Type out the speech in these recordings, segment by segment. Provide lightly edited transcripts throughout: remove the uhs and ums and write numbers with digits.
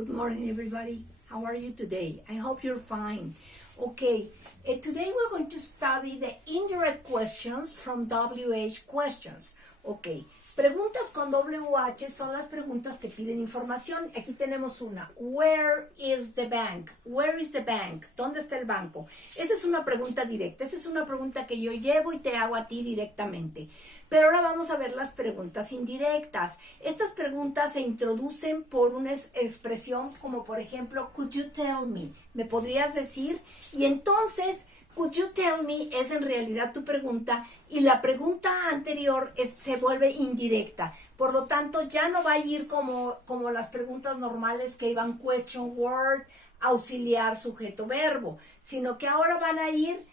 Good morning, everybody. How are you today? I hope you're fine. Okay, today we're going to study the indirect questions from WH questions. Ok, preguntas con WH son las preguntas que piden información. Aquí tenemos una. Where is the bank? Where is the bank? ¿Dónde está el banco? Esa es una pregunta directa. Esa es una pregunta que yo llevo y te hago a ti directamente. Pero ahora vamos a ver las preguntas indirectas. Estas preguntas se introducen por una expresión como, por ejemplo, could you tell me? ¿Me podrías decir? Y entonces, could you tell me es en realidad tu pregunta y la pregunta anterior se vuelve indirecta. Por lo tanto, ya no va a ir como las preguntas normales que iban question word, auxiliar, sujeto, verbo, sino que ahora van a ir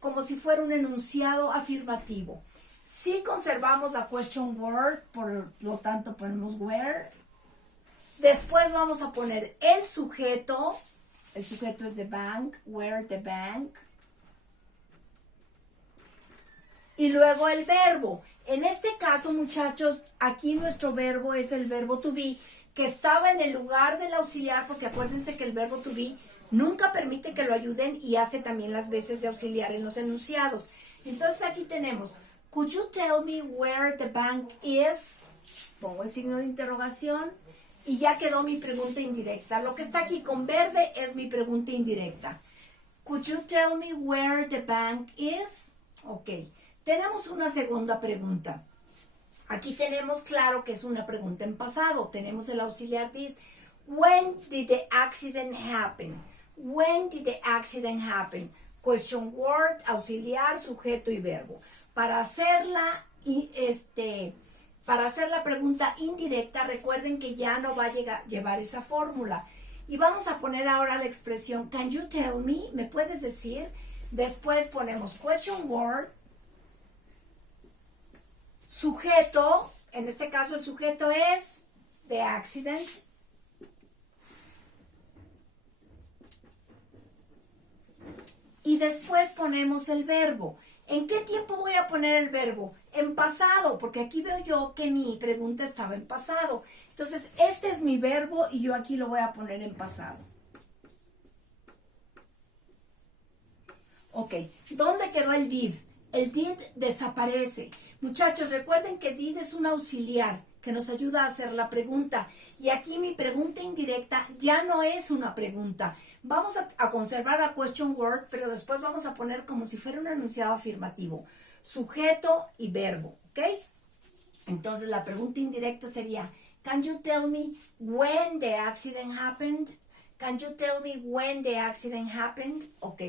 como si fuera un enunciado afirmativo. Si conservamos la question word, por lo tanto ponemos where. Después vamos a poner el sujeto es the bank, where the bank. Y luego el verbo. En este caso, muchachos, aquí nuestro verbo es el verbo to be, que estaba en el lugar del auxiliar, porque acuérdense que el verbo to be nunca permite que lo ayuden y hace también las veces de auxiliar en los enunciados. Entonces aquí tenemos, could you tell me where the bank is? Pongo el signo de interrogación y ya quedó mi pregunta indirecta. Lo que está aquí con verde es mi pregunta indirecta. Could you tell me where the bank is? Ok. Tenemos una segunda pregunta. Aquí tenemos claro que es una pregunta en pasado. Tenemos el auxiliar did. When did the accident happen? When did the accident happen? Question word, auxiliar, sujeto y verbo. Para hacer la pregunta indirecta, recuerden que ya no va a llevar esa fórmula. Y vamos a poner ahora la expresión can you tell me? ¿Me puedes decir? Después ponemos question word, sujeto, en este caso el sujeto es the accident. Y después ponemos el verbo. ¿En qué tiempo voy a poner el verbo? En pasado, porque aquí veo yo que mi pregunta estaba en pasado. Entonces, este es mi verbo y yo aquí lo voy a poner en pasado. Ok, ¿dónde quedó el did? El did desaparece. Muchachos, recuerden que did es un auxiliar que nos ayuda a hacer la pregunta. Y aquí mi pregunta indirecta ya no es una pregunta. Vamos a conservar la question word, pero después vamos a poner como si fuera un enunciado afirmativo. Sujeto y verbo, ¿ok? Entonces la pregunta indirecta sería, can you tell me when the accident happened? Can you tell me when the accident happened? Ok.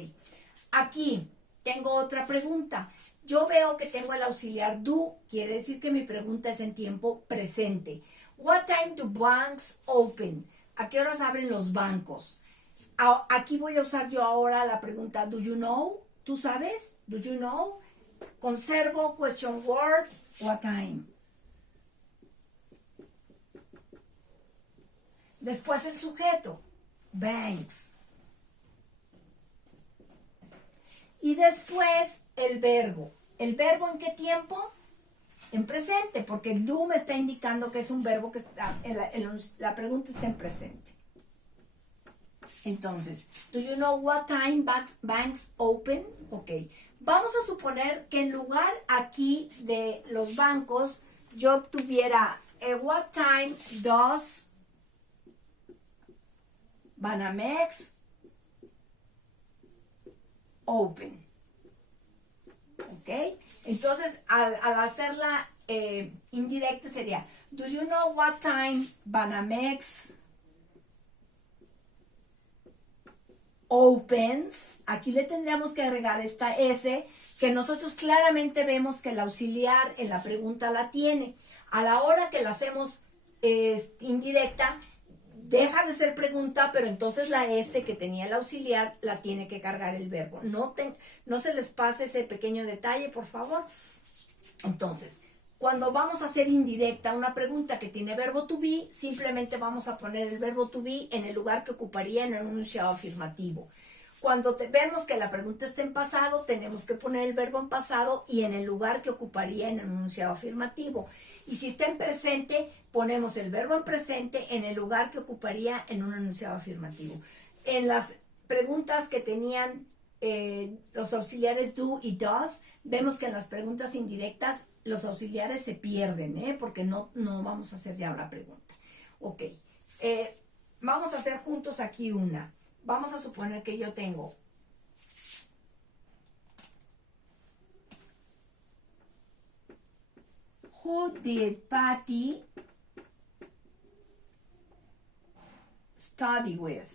Aquí tengo otra pregunta. Yo veo que tengo el auxiliar do, quiere decir que mi pregunta es en tiempo presente. What time do banks open? ¿A qué horas abren los bancos? Aquí voy a usar yo ahora la pregunta do you know? ¿Tú sabes? Do you know? Conservo question word, what time. Después el sujeto, banks. Y después el verbo. ¿El verbo en qué tiempo? En presente, porque el do me está indicando que es un verbo que está, la pregunta está en presente. Entonces, do you know what time banks open? Ok. Vamos a suponer que en lugar aquí de los bancos, yo tuviera what time does Banamex open? ¿Ok? Entonces, al hacerla indirecta sería, do you know what time Banamex opens? Aquí le tendríamos que agregar esta S, que nosotros claramente vemos que el auxiliar en la pregunta la tiene. A la hora que la hacemos indirecta, deja de ser pregunta, pero entonces la S que tenía el auxiliar la tiene que cargar el verbo. No se les pase ese pequeño detalle, por favor. Entonces, cuando vamos a hacer indirecta una pregunta que tiene verbo to be, simplemente vamos a poner el verbo to be en el lugar que ocuparía en un enunciado afirmativo. Cuando vemos que la pregunta está en pasado, tenemos que poner el verbo en pasado y en el lugar que ocuparía en un enunciado afirmativo. Y si está en presente, ponemos el verbo en presente en el lugar que ocuparía en un enunciado afirmativo. En las preguntas que tenían los auxiliares do y does, vemos que en las preguntas indirectas los auxiliares se pierden, porque no vamos a hacer ya la pregunta. Ok, vamos a hacer juntos aquí una. Vamos a suponer que yo tengo Who did Patty study with?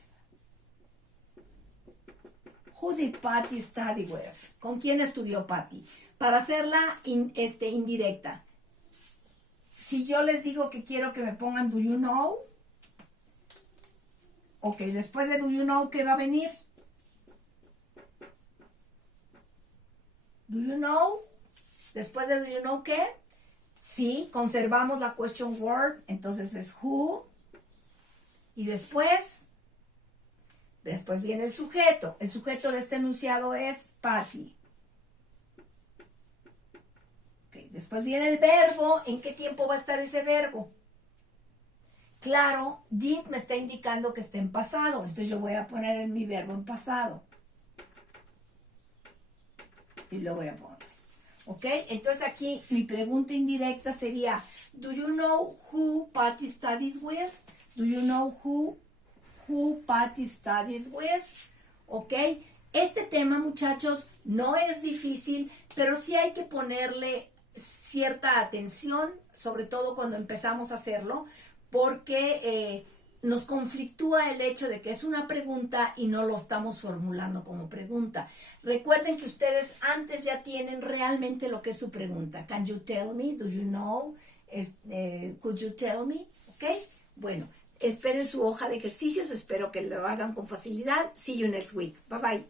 Who did Patty study with? ¿Con quién estudió Patty? Para hacerla indirecta. Si yo les digo que quiero que me pongan do you know, ok, después de do you know, ¿qué va a venir? Do you know? Después de do you know, ¿qué? Sí, conservamos la question word, entonces es who. Y después viene el sujeto. El sujeto de este enunciado es Patty. Okay, después viene el verbo. ¿En qué tiempo va a estar ese verbo? Claro, did me está indicando que está en pasado. Entonces yo voy a poner en mi verbo en pasado. Y lo voy a poner. ¿Ok? Entonces aquí mi pregunta indirecta sería, do you know who Patty studied with? Do you know who Patty studied with? ¿Ok? Este tema, muchachos, no es difícil, pero sí hay que ponerle cierta atención, sobre todo cuando empezamos a hacerlo, porque nos conflictúa el hecho de que es una pregunta y no lo estamos formulando como pregunta. Recuerden que ustedes antes ya tienen realmente lo que es su pregunta. Can you tell me? Do you know? Could you tell me? ¿Ok? Bueno, esperen su hoja de ejercicios. Espero que lo hagan con facilidad. See you next week. Bye bye.